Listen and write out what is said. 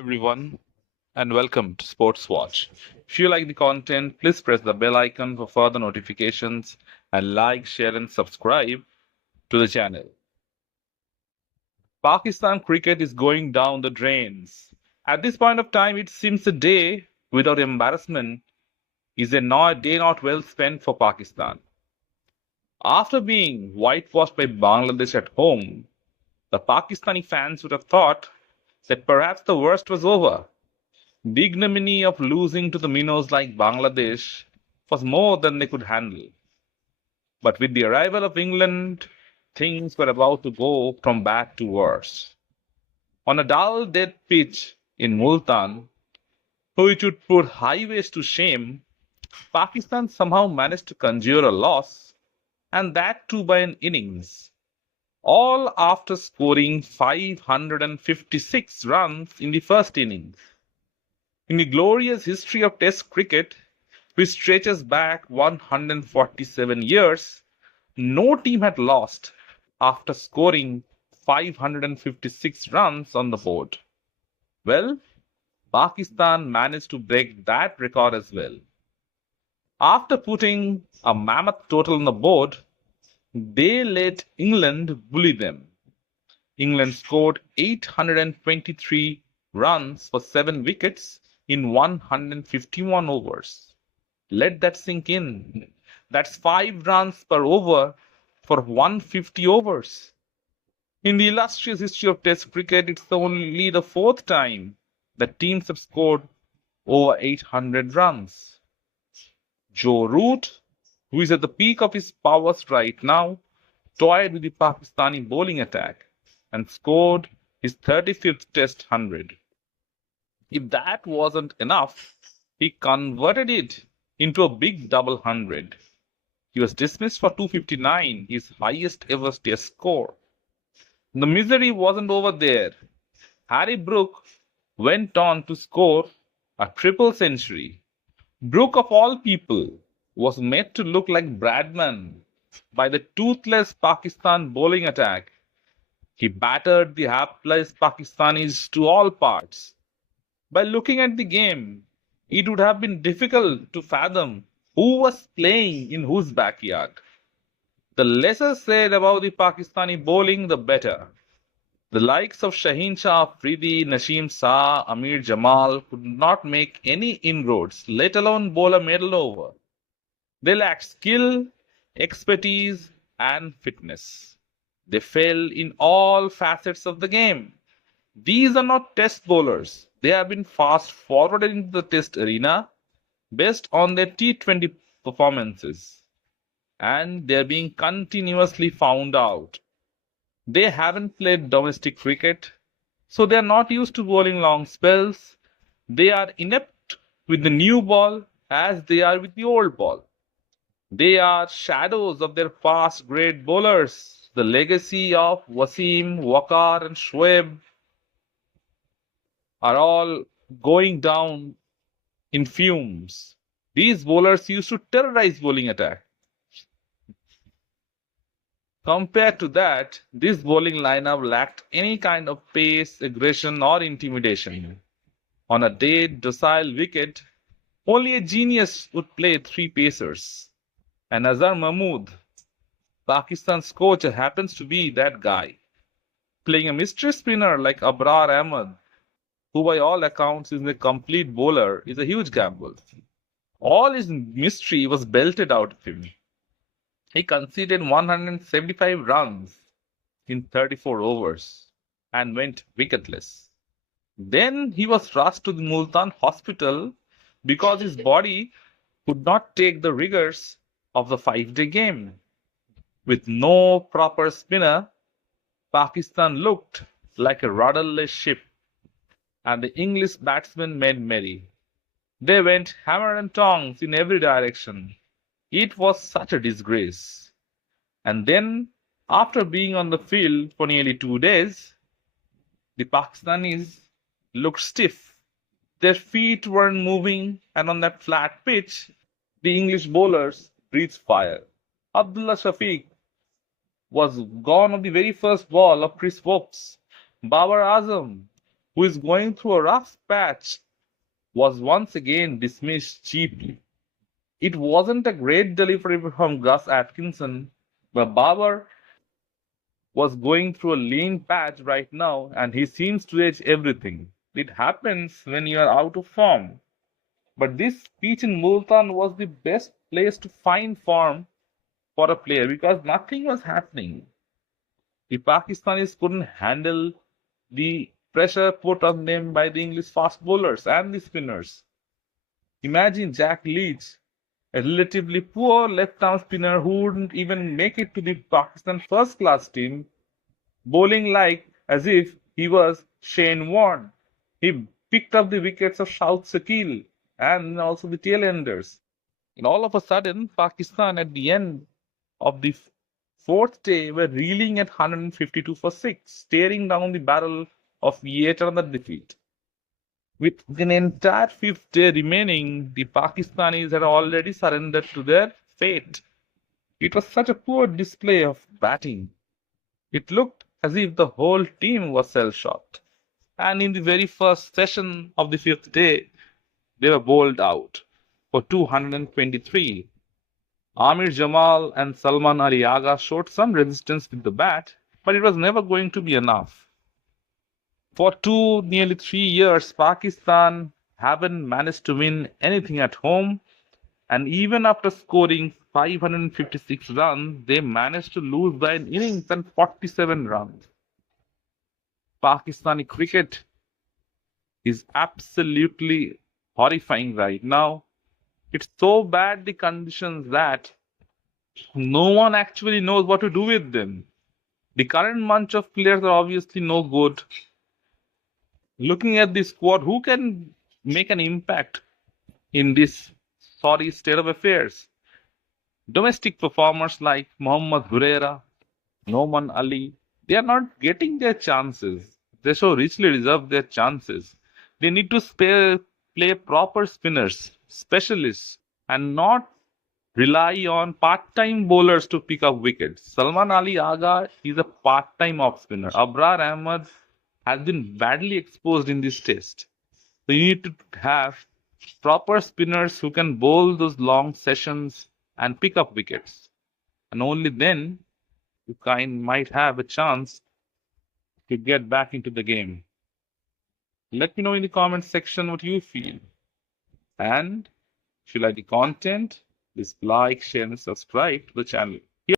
Everyone, and welcome to Sports Watch. If you like the content, please press the bell icon for further notifications and like, share, and subscribe to the channel. Pakistan cricket is going down the drains. At this point of time, it seems a day without embarrassment is day not well spent for Pakistan. After being whitewashed by Bangladesh at home, the Pakistani fans would have thought that perhaps the worst was over. The ignominy of losing to the minnows like Bangladesh was more than they could handle. But with the arrival of England, things were about to go from bad to worse. On a dull, dead pitch in Multan, which would put highways to shame, Pakistan somehow managed to conjure a loss, and that too by an innings. All after scoring 556 runs in the first innings. In the glorious history of Test cricket, which stretches back 147 years, no team had lost after scoring 556 runs on the board. Well, Pakistan managed to break that record as well. After putting a mammoth total on the board, they let England bully them. England scored 823 runs for 7 wickets in 151 overs. Let that sink in. That's 5 runs per over for 150 overs. In the illustrious history of Test cricket, it's only the 4th time that teams have scored over 800 runs. Joe Root, who is at the peak of his powers right now, toyed with the Pakistani bowling attack and scored his 35th Test 100. If that wasn't enough, he converted it into a big double 100. He was dismissed for 259, his highest ever Test score. The misery wasn't over there. Harry Brook went on to score a triple century. Brook, of all people, was made to look like Bradman by the toothless Pakistan bowling attack. He battered the hapless Pakistanis to all parts. By looking at the game, it would have been difficult to fathom who was playing in whose backyard. The lesser said about the Pakistani bowling, the better. The likes of Shaheen Shah Afridi, Naseem Shah, Amir Jamal could not make any inroads, let alone bowl a medal over. They lacked skill, expertise, and fitness. They failed in all facets of the game. These are not test bowlers. They have been fast forwarded into the test arena based on their T20 performances. And they're being continuously found out. They haven't played domestic cricket, so they are not used to bowling long spells. They are inept with the new ball as they are with the old ball. They are shadows of their past great bowlers. The legacy of Wasim, Waqar, and Shoaib are all going down in fumes. These bowlers used to terrorize bowling attack. Compared to that, this bowling lineup lacked any kind of pace, aggression, or intimidation. On a dead, docile wicket, only a genius would play 3 pacers. And Azhar Mahmood, Pakistan's coach, happens to be that guy. Playing a mystery spinner like Babar Azam, who by all accounts is a complete bowler, is a huge gamble. All his mystery was belted out of him. He conceded 175 runs in 34 overs and went wicketless. Then he was rushed to the Multan hospital because his body could not take the rigors of the 5-day game. With no proper spinner, Pakistan looked like a rudderless ship, and the English batsmen made merry. They went hammer and tongs in every direction. It was such a disgrace. And then, after being on the field for nearly 2 days, the Pakistanis looked stiff. Their feet weren't moving, and on that flat pitch, the English bowlers breathed fire. Abdullah Shafiq was gone on the very first ball of Chris Woakes. Babar Azam, who is going through a rough patch, was once again dismissed cheaply. It wasn't a great delivery from Gus Atkinson, but Babar was going through a lean patch right now and he seems to edge everything. It happens when you are out of form. But this pitch in Multan was the best place to find form for a player because nothing was happening. The Pakistanis couldn't handle the pressure put on them by the English fast bowlers and the spinners. Imagine Jack Leach, a relatively poor left-arm spinner who wouldn't even make it to the Pakistan first-class team, bowling like as if he was Shane Warne. He picked up the wickets of South Shakil and also the tailenders. And all of a sudden, Pakistan at the end of the fourth day were reeling at 152 for 6, staring down the barrel of yet another defeat. With an entire fifth day remaining, the Pakistanis had already surrendered to their fate. It was such a poor display of batting. It looked as if the whole team was shell-shocked. And in the very first session of the fifth day, they were bowled out for 223. Amir Jamal and Salman Ali Agha showed some resistance with the bat, but it was never going to be enough. For nearly 3 years, Pakistan haven't managed to win anything at home, and even after scoring 556 runs, they managed to lose by an innings and 47 runs. Pakistani cricket is absolutely horrifying right now. It's so bad the conditions that no one actually knows what to do with them. The current bunch of players are obviously no good. Looking at this squad, who can make an impact in this sorry state of affairs? Domestic performers like Mohammad Huraira, Noman Ali, they are not getting their chances. They so richly deserve their chances. They need to play proper spinners, specialists, and not rely on part-time bowlers to pick up wickets. Salman Ali Agha is a part-time off spinner. Abrar Ahmed has been badly exposed in this test. So you need to have proper spinners who can bowl those long sessions and pick up wickets. And only then you might have a chance to get back into the game. Let me know in the comment section what you feel. And if you like the content, please like, share, and subscribe to the channel.